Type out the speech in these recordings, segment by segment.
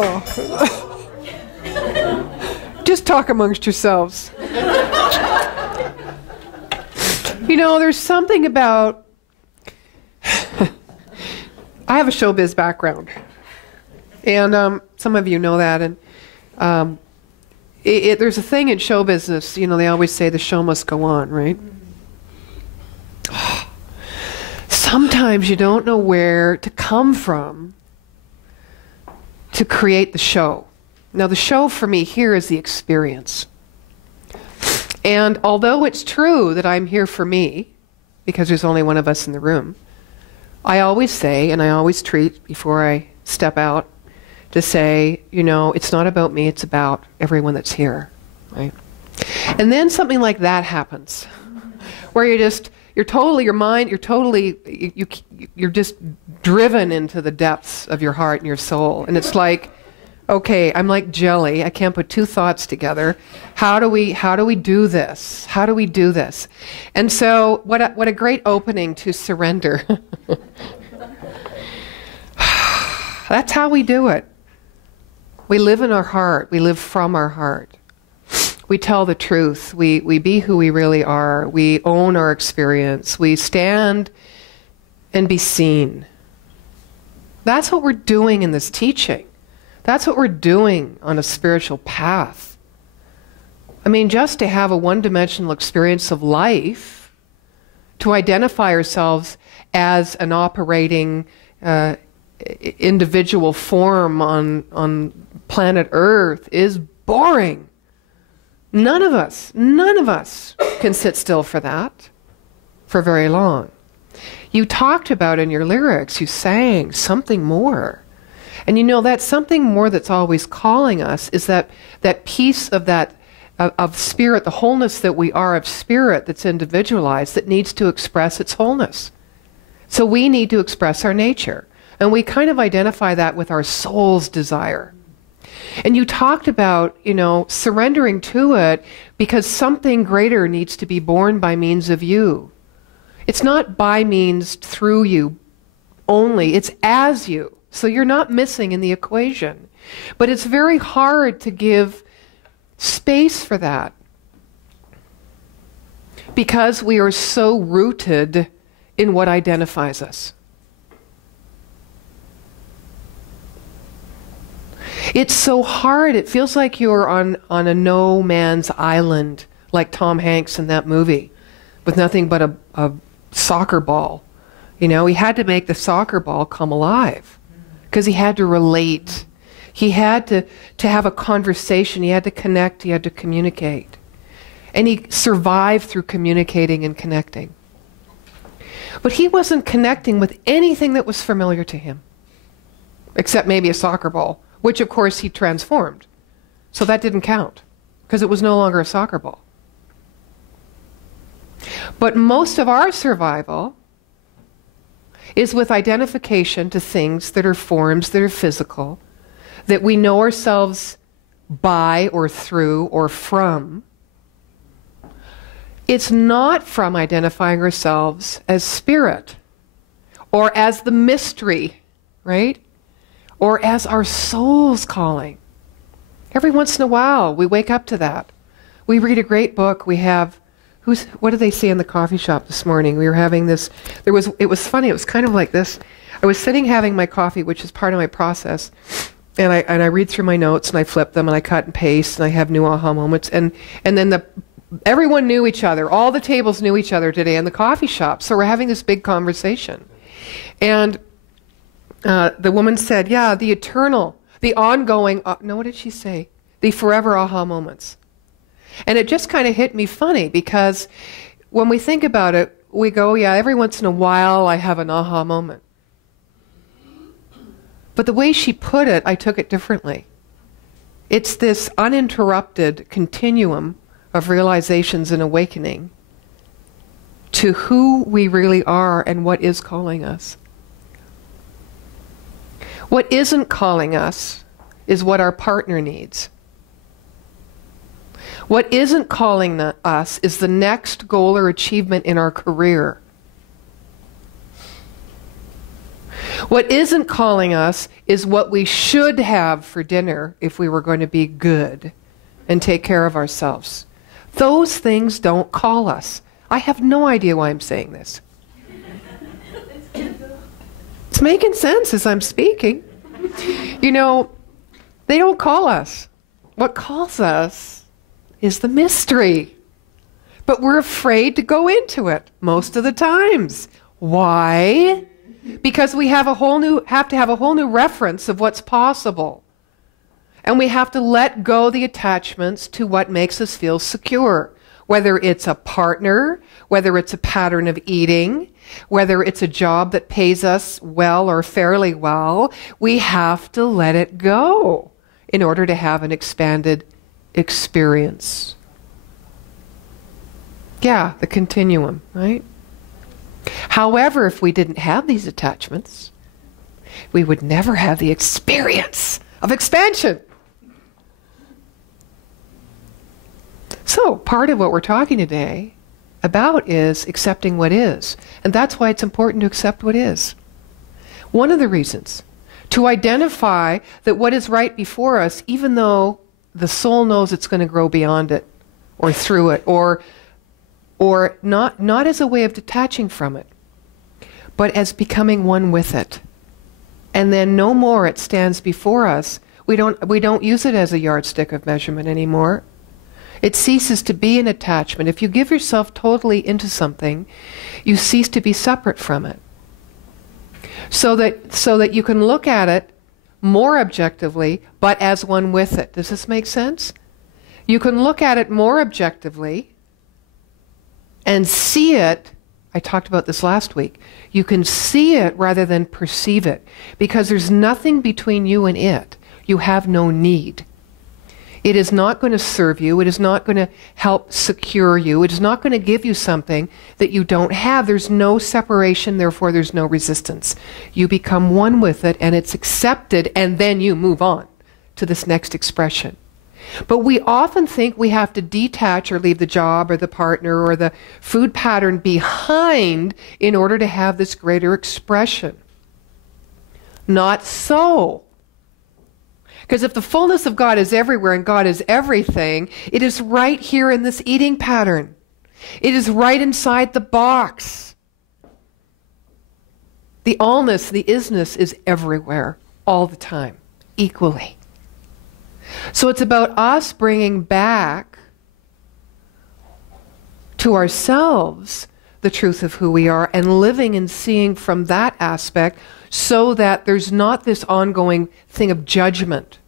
Oh. Just talk amongst yourselves. You know, there's something about... I have a showbiz background. And some of you know that. And there's a thing in show business, you know, they always say the show must go on, right? Sometimes you don't know where to come from to create the show. Now, the show for me here is the experience. And although it's true that I'm here for me, because there's only one of us in the room, I always say, and I always treat before I step out, to say, you know, it's not about me, it's about everyone that's here, right? And then something like that happens, where you're just driven into the depths of your heart and your soul. And it's like, okay, I'm like jelly. I can't put two thoughts together. How do we do this? How do we do this? And so what a great opening to surrender. That's how we do it. We live in our heart. We live from our heart. We tell the truth. We be who we really are. We own our experience. We stand and be seen. That's what we're doing in this teaching. That's what we're doing on a spiritual path. I mean, just to have a one-dimensional experience of life, to identify ourselves as an operating individual form on planet Earth is boring. None of us can sit still for that for very long. You talked about in your lyrics, you sang something more. And you know, that something more that's always calling us is that piece of that, of spirit, the wholeness that we are of spirit that's individualized, that needs to express its wholeness. So we need to express our nature. And we kind of identify that with our soul's desire. And you talked about, you know, surrendering to it because something greater needs to be born by means of you. It's not by means through you only, it's as you. So you're not missing in the equation. But it's very hard to give space for that because we are so rooted in what identifies us. It's so hard. It feels like you're on a no man's island, like Tom Hanks in that movie, with nothing but a soccer ball. You know, he had to make the soccer ball come alive because he had to relate. He had to have a conversation. He had to connect. He had to communicate. And he survived through communicating and connecting. But he wasn't connecting with anything that was familiar to him, except maybe a soccer ball, which of course he transformed. So that didn't count, because it was no longer a soccer ball. But most of our survival is with identification to things that are forms, that are physical, that we know ourselves by or through or from. It's not from identifying ourselves as spirit or as the mystery, right? Or as our soul's calling. Every once in a while, we wake up to that. We read a great book. We have, what did they say in the coffee shop this morning? We were having this, it was funny. It was kind of like this. I was sitting having my coffee, which is part of my process. And I read through my notes and I flip them and I cut and paste and I have new aha moments. And then everyone knew each other. All the tables knew each other today in the coffee shop. So we're having this big conversation. And the woman said, yeah, the eternal, the ongoing, no, what did she say? The forever aha moments. And it just kind of hit me funny because when we think about it, we go, yeah, every once in a while I have an aha moment. But the way she put it, I took it differently. It's this uninterrupted continuum of realizations and awakening to who we really are and what is calling us. What isn't calling us is what our partner needs. What isn't calling us is the next goal or achievement in our career. What isn't calling us is what we should have for dinner if we were going to be good and take care of ourselves. Those things don't call us. I have no idea why I'm saying this. It's making sense as I'm speaking. You know, they don't call us. What calls us is the mystery. But we're afraid to go into it most of the times. Why? Because we have to have a whole new reference of what's possible. And we have to let go the attachments to what makes us feel secure. Whether it's a partner, whether it's a pattern of eating, whether it's a job that pays us well or fairly well, we have to let it go in order to have an expanded experience. Yeah, the continuum, right? However, if we didn't have these attachments, we would never have the experience of expansion. So, part of what we're talking today about is accepting what is. And that's why it's important to accept what is. One of the reasons. To identify that what is right before us, even though the soul knows it's going to grow beyond it, or through it, or not as a way of detaching from it, but as becoming one with it. And then no more it stands before us. We don't use it as a yardstick of measurement anymore. It ceases to be an attachment. If you give yourself totally into something, you cease to be separate from it. So that you can look at it more objectively, but as one with it. Does this make sense? You can look at it more objectively and see it. I talked about this last week. You can see it rather than perceive it, because there's nothing between you and it. You have no need. It is not going to serve you. It is not going to help secure you. It is not going to give you something that you don't have. There's no separation, therefore there's no resistance. You become one with it, and it's accepted, and then you move on to this next expression. But we often think we have to detach or leave the job or the partner or the food pattern behind in order to have this greater expression. Not so. Because if the fullness of God is everywhere and God is everything, it is right here in this eating pattern. It is right inside the box. The allness, the isness is everywhere, all the time, equally. So it's about us bringing back to ourselves the truth of who we are and living and seeing from that aspect, so that there's not this ongoing thing of judgment.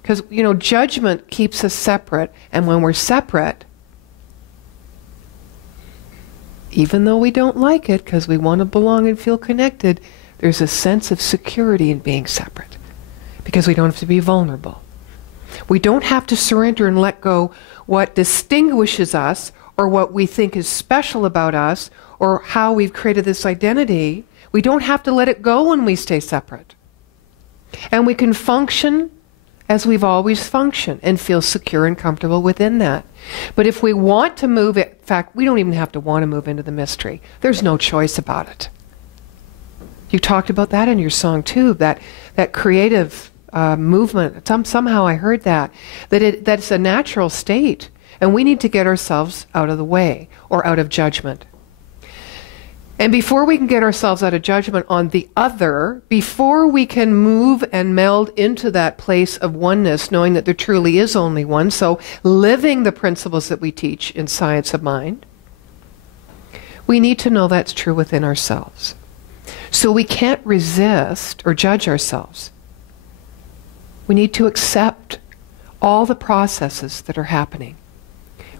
Because, judgment keeps us separate. And when we're separate, even though we don't like it because we want to belong and feel connected, there's a sense of security in being separate. Because we don't have to be vulnerable. We don't have to surrender and let go what distinguishes us or what we think is special about us or how we've created this identity. We don't have to let it go when we stay separate. And we can function as we've always functioned and feel secure and comfortable within that. But if we want to move it, in fact, we don't even have to want to move into the mystery. There's no choice about it. You talked about that in your song too, that creative movement. Somehow I heard that it's a natural state, and we need to get ourselves out of the way or out of judgment. And before we can get ourselves out of judgment on the other, before we can move and meld into that place of oneness, knowing that there truly is only one, so living the principles that we teach in Science of Mind, we need to know that's true within ourselves. So we can't resist or judge ourselves. We need to accept all the processes that are happening.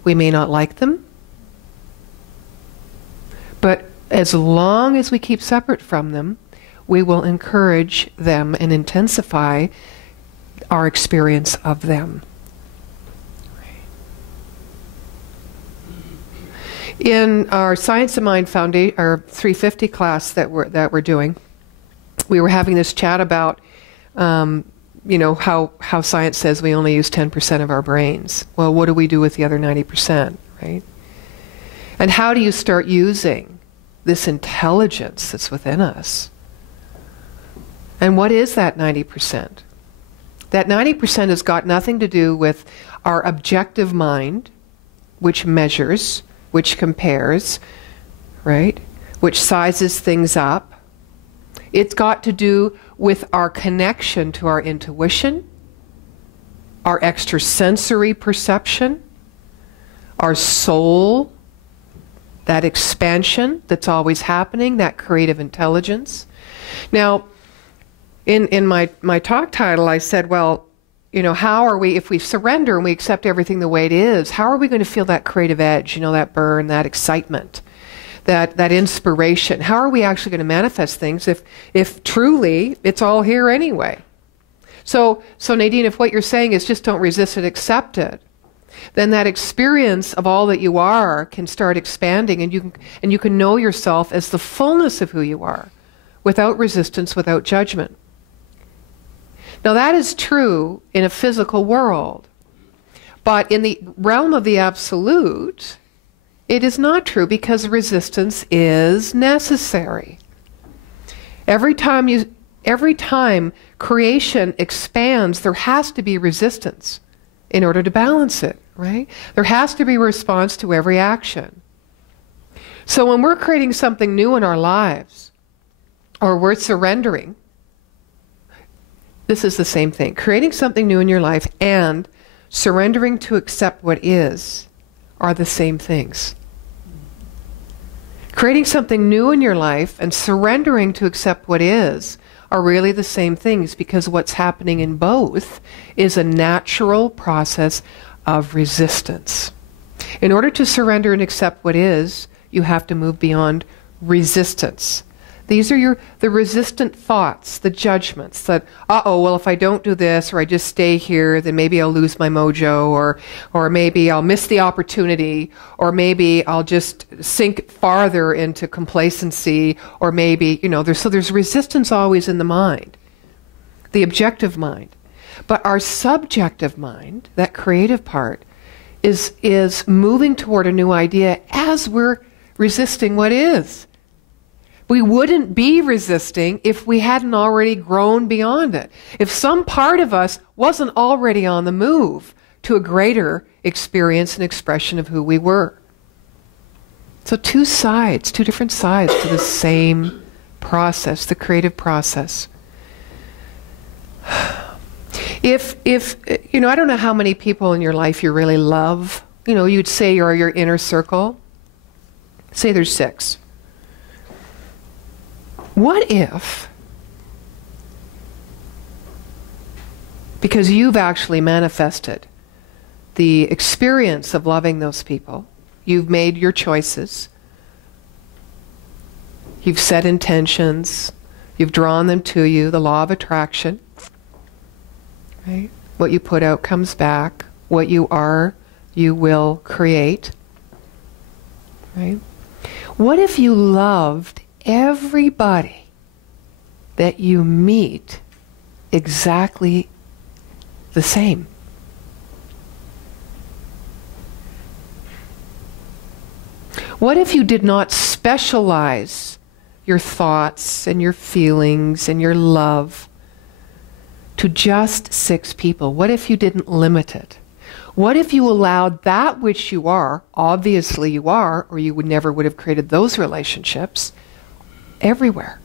We may not like them, but as long as we keep separate from them, we will encourage them and intensify our experience of them. In our Science of Mind Foundation, our 350 class that we're doing, we were having this chat about, how science says we only use 10% of our brains. Well, what do we do with the other 90%, right? And how do you start using this intelligence that's within us And what is that 90%? That 90% has got nothing to do with our objective mind, which measures, which compares, right? Which sizes things up. It's got to do with our connection to our intuition, our extrasensory perception, our soul, that expansion that's always happening, that creative intelligence. Now, in my talk title, I said, well, you know, how are we, if we surrender and we accept everything the way it is, how are we going to feel that creative edge, you know, that burn, that excitement, that inspiration? How are we actually going to manifest things if truly it's all here anyway? So Nadine, if what you're saying is just don't resist it, accept it, then that experience of all that you are can start expanding, and you can know yourself as the fullness of who you are, without resistance, without judgment. Now that is true in a physical world, but in the realm of the absolute, it is not true, because resistance is necessary. Every time creation expands, there has to be resistance in order to balance it, right? There has to be a response to every action. So when we're creating something new in our lives, or we're surrendering, this is the same thing. Creating something new in your life and surrendering to accept what is are the same things. Creating something new in your life and surrendering to accept what is are really the same things, because what's happening in both is a natural process of resistance. In order to surrender and accept what is, you have to move beyond resistance. These are the resistant thoughts, the judgments that, well, if I don't do this, or I just stay here, then maybe I'll lose my mojo, or maybe I'll miss the opportunity, or maybe I'll just sink farther into complacency, or maybe, you know, there's resistance always in the mind, the objective mind. But our subjective mind, that creative part, is moving toward a new idea as we're resisting what is. We wouldn't be resisting if we hadn't already grown beyond it. If some part of us wasn't already on the move to a greater experience and expression of who we were. So two different sides to the same process, the creative process. If you know, I don't know how many people in your life you really love. You know, you'd say you're your inner circle. Say there's 6. What if, because you've actually manifested the experience of loving those people, you've made your choices, you've set intentions, you've drawn them to you, the law of attraction, right? What you put out comes back. What you are, you will create, right? What if you loved everybody that you meet exactly the same? What if you did not specialize your thoughts and your feelings and your love to just 6 people? What if you didn't limit it? What if you allowed that which you are, obviously you are, or you never would have created those relationships, everywhere?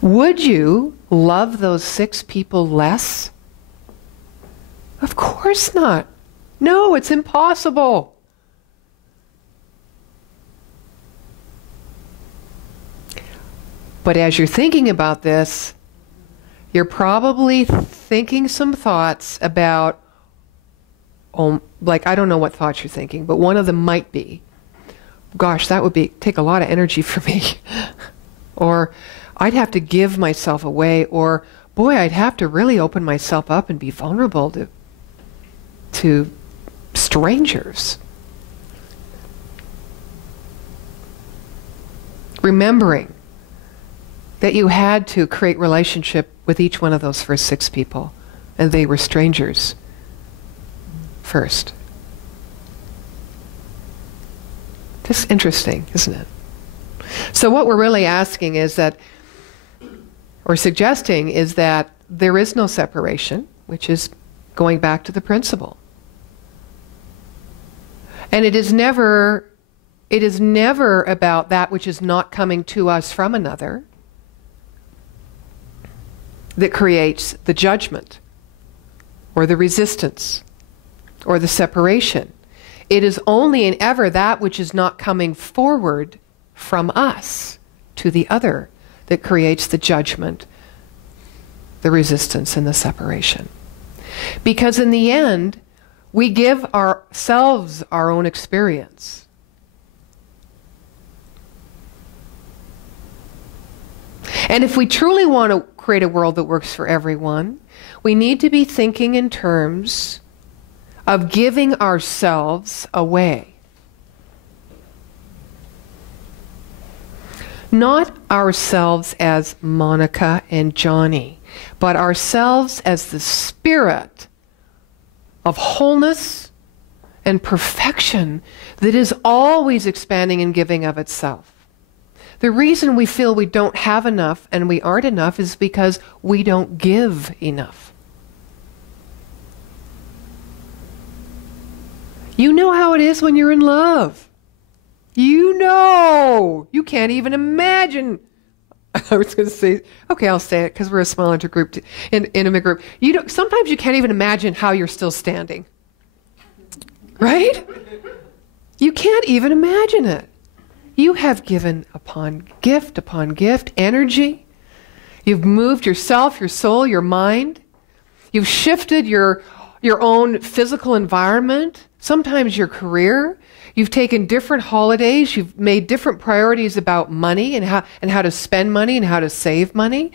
Would you love those 6 people less? Of course not. No, it's impossible. But as you're thinking about this, you're probably thinking some thoughts about, like, I don't know what thoughts you're thinking, but one of them might be, gosh, that would take a lot of energy for me. Or I'd have to give myself away. Or, boy, I'd have to really open myself up and be vulnerable to strangers. Remembering that you had to create relationship with each one of those first 6 people, and they were strangers first. Just interesting, isn't it? So what we're really asking is that or suggesting is that there is no separation, which is going back to the principle. And it is never about that which is not coming to us from another that creates the judgment or the resistance or the separation. It is only and ever that which is not coming forward from us to the other that creates the judgment, the resistance, and the separation. Because in the end, we give ourselves our own experience. And if we truly want to create a world that works for everyone, we need to be thinking in terms of giving ourselves away. Not ourselves as Monica and Johnny, but ourselves as the spirit of wholeness and perfection that is always expanding and giving of itself. The reason we feel we don't have enough and we aren't enough is because we don't give enough. You know how it is when you're in love. You know. You can't even imagine. I was going to say, okay, I'll say it because we're a small intergroup, intimate group. Sometimes you can't even imagine how you're still standing. Right? You can't even imagine it. You have given upon gift, energy. You've moved yourself, your soul, your mind. You've shifted your own physical environment, sometimes your career. You've taken different holidays. You've made different priorities about money and how to spend money and how to save money.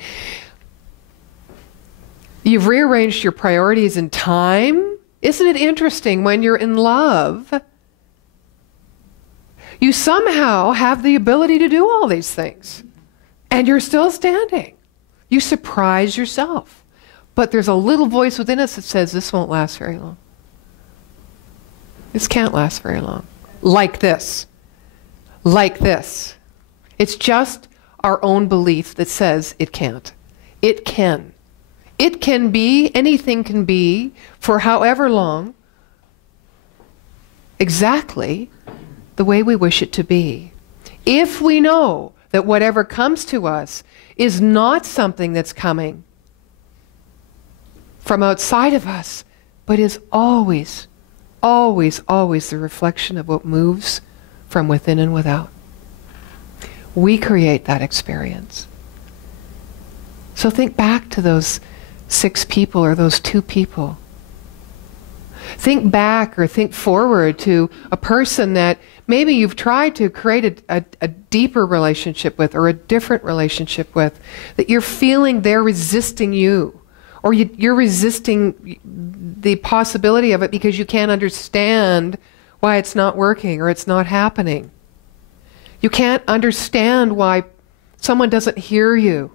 You've rearranged your priorities in time. Isn't it interesting when you're in love? You somehow have the ability to do all these things, and you're still standing. You surprise yourself. But there's a little voice within us that says, this won't last very long. This can't last very long. Like this. Like this. It's just our own belief that says it can't. It can. It can be, anything can be, for however long, exactly the way we wish it to be. If we know that whatever comes to us is not something that's coming from outside of us, but is always, always, always the reflection of what moves from within and without. We create that experience. So think back to those 6 people or those 2 people. Think back or think forward to a person that maybe you've tried to create a deeper relationship with or a different relationship with, that you're feeling they're resisting you, or you're resisting the possibility of it because you can't understand why it's not working or it's not happening. You can't understand why someone doesn't hear you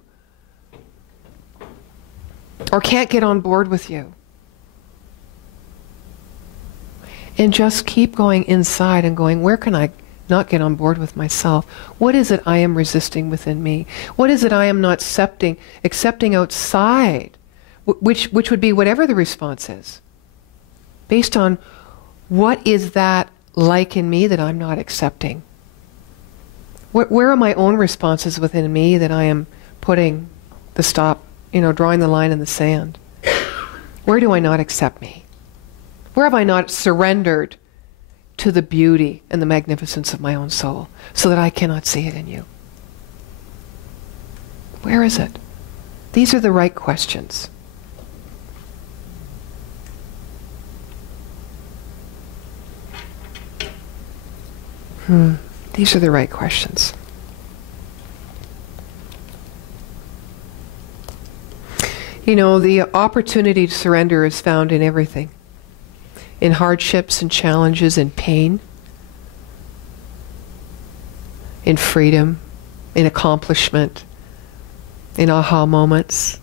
or can't get on board with you. And just keep going inside and going, where can I not get on board with myself? What is it I am resisting within me? What is it I am not accepting outside? Which would be whatever the response is. Based on what is that like in me that I'm not accepting? Where are my own responses within me that I am putting the stop, drawing the line in the sand? Where do I not accept me? Where have I not surrendered to the beauty and the magnificence of my own soul so that I cannot see it in you? Where is it? These are the right questions. These are the right questions. The opportunity to surrender is found in everything. In hardships and challenges and pain, in freedom, in accomplishment, in aha moments.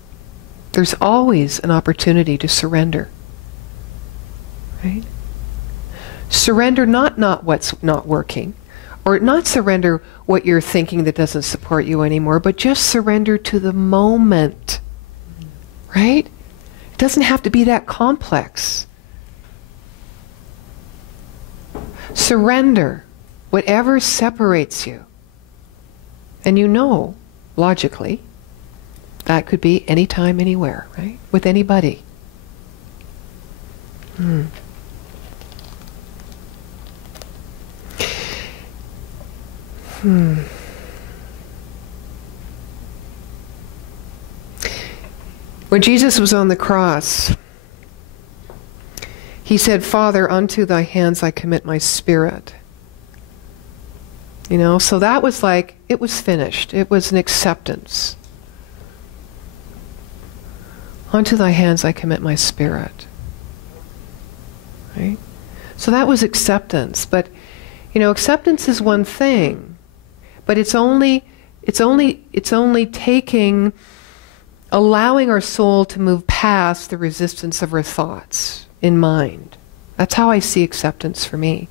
There's always an opportunity to surrender. Right? Surrender not what's not working, Or not surrender what you're thinking that doesn't support you anymore, but just surrender to the moment. Right? It doesn't have to be that complex. Surrender whatever separates you. And you know, logically, that could be anytime, anywhere, right? With anybody. When Jesus was on the cross, he said, "Father, unto thy hands I commit my spirit." You know, so that was like, it was finished. It was an acceptance. Unto thy hands I commit my spirit. Right? So that was acceptance. But, you know, acceptance is one thing. But it's only taking, allowing our soul to move past the resistance of our thoughts in mind. That's how I see acceptance for me.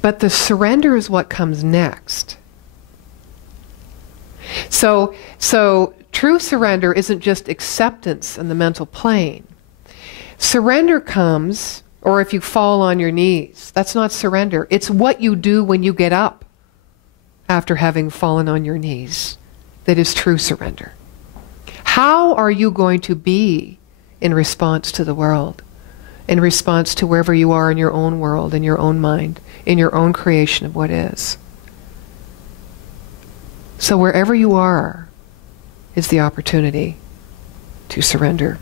But the surrender is what comes next. So true surrender isn't just acceptance in the mental plane. Surrender comes, or if you fall on your knees, that's not surrender. It's what you do when you get up after having fallen on your knees that is true surrender. How are you going to be in response to the world? In response to wherever you are in your own world, in your own mind, in your own creation of what is. So wherever you are is the opportunity to surrender.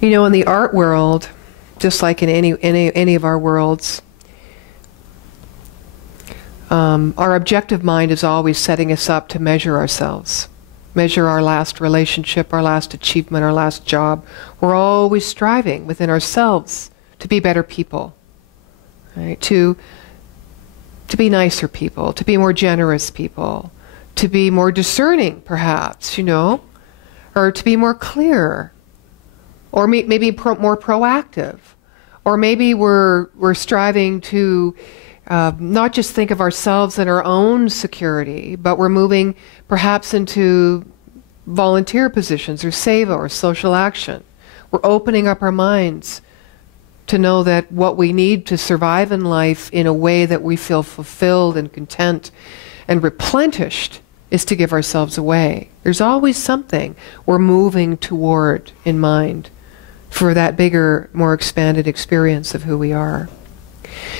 You know, in the art world, just like in any of our worlds, our objective mind is always setting us up to measure ourselves, measure our last relationship, our last achievement, our last job. We're always striving within ourselves to be better people, right? To be nicer people, to be more generous people, to be more discerning, perhaps, you know, or to be more clear. Or maybe more proactive. Or maybe we're striving to not just think of ourselves and our own security, but we're moving perhaps into volunteer positions or seva or social action. We're opening up our minds to know that what we need to survive in life in a way that we feel fulfilled and content and replenished is to give ourselves away. There's always something we're moving toward in mind for that bigger, more expanded experience of who we are.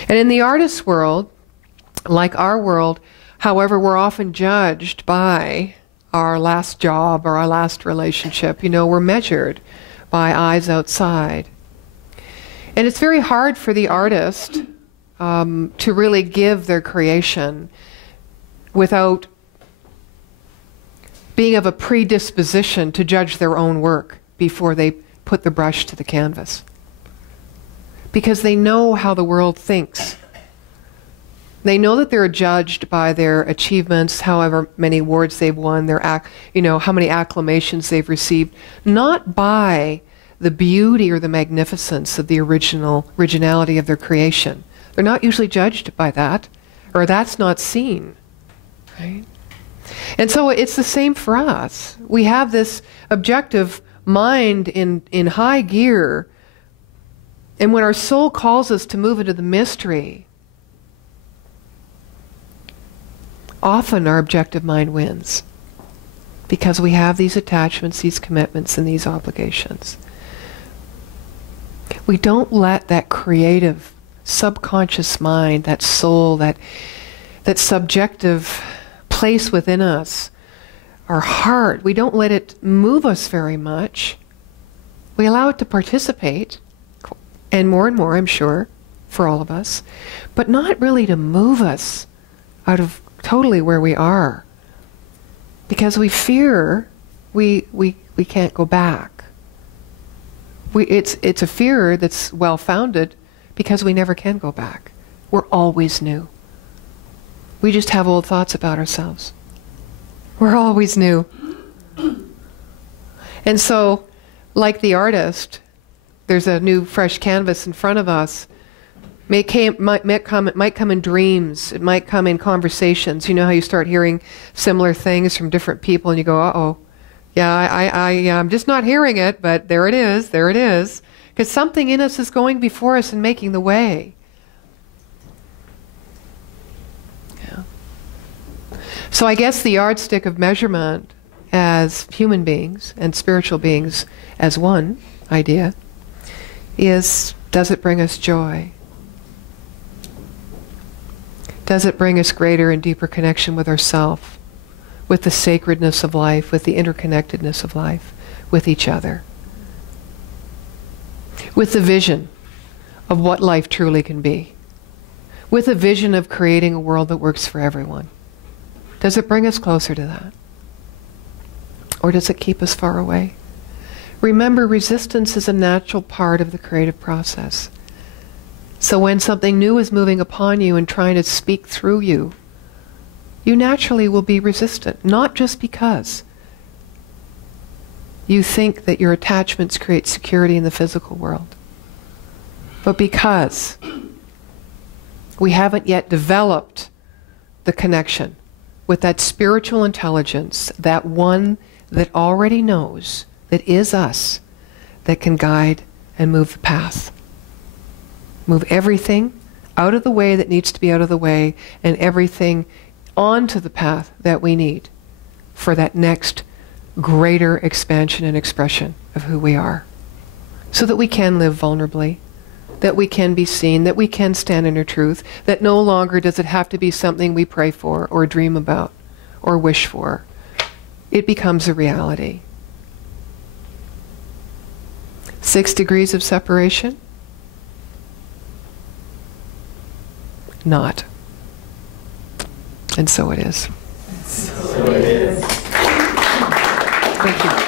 And in the artist's world, like our world, however, we're often judged by our last job or our last relationship. You know, we're measured by eyes outside. And it's very hard for the artist to really give their creation without being of a predisposition to judge their own work before they put the brush to the canvas. Because they know how the world thinks. They know that they're judged by their achievements, however many awards they've won, how many acclamations they've received, not by the beauty or the magnificence of the originality of their creation. They're not usually judged by that, or that's not seen, right? And so it's the same for us. We have this objective mind in high gear, and when our soul calls us to move into the mystery, often our objective mind wins because we have these attachments, these commitments, and these obligations. We don't let that creative subconscious mind, that soul, that subjective place within us, our heart, we don't let it move us very much. We allow it to participate, and more, I'm sure, for all of us, but not really to move us out of totally where we are. Because we fear we can't go back. It's a fear that's well-founded because we never can go back. We're always new. We just have old thoughts about ourselves. We're always new. And so, like the artist, there's a new fresh canvas in front of us. It might come in dreams. It might come in conversations. You know how you start hearing similar things from different people and you go, uh-oh. Yeah, I'm just not hearing it, but there it is. Because something in us is going before us and making the way. Yeah. So I guess the yardstick of measurement as human beings and spiritual beings as one idea is, does it bring us joy? Does it bring us greater and deeper connection with ourself, with the sacredness of life, with the interconnectedness of life, with each other, with the vision of what life truly can be, with a vision of creating a world that works for everyone? Does it bring us closer to that? Or does it keep us far away? Remember, resistance is a natural part of the creative process. So when something new is moving upon you and trying to speak through you, you naturally will be resistant, not just because you think that your attachments create security in the physical world, but because we haven't yet developed the connection with that spiritual intelligence, that one that already knows, that is us, that can guide and move the path. Move everything out of the way that needs to be out of the way, and everything onto the path that we need for that next greater expansion and expression of who we are. So that we can live vulnerably, that we can be seen, that we can stand in our truth, that no longer does it have to be something we pray for or dream about or wish for. It becomes a reality. 6 degrees of separation? Not. And so it is. So it is. Thank you.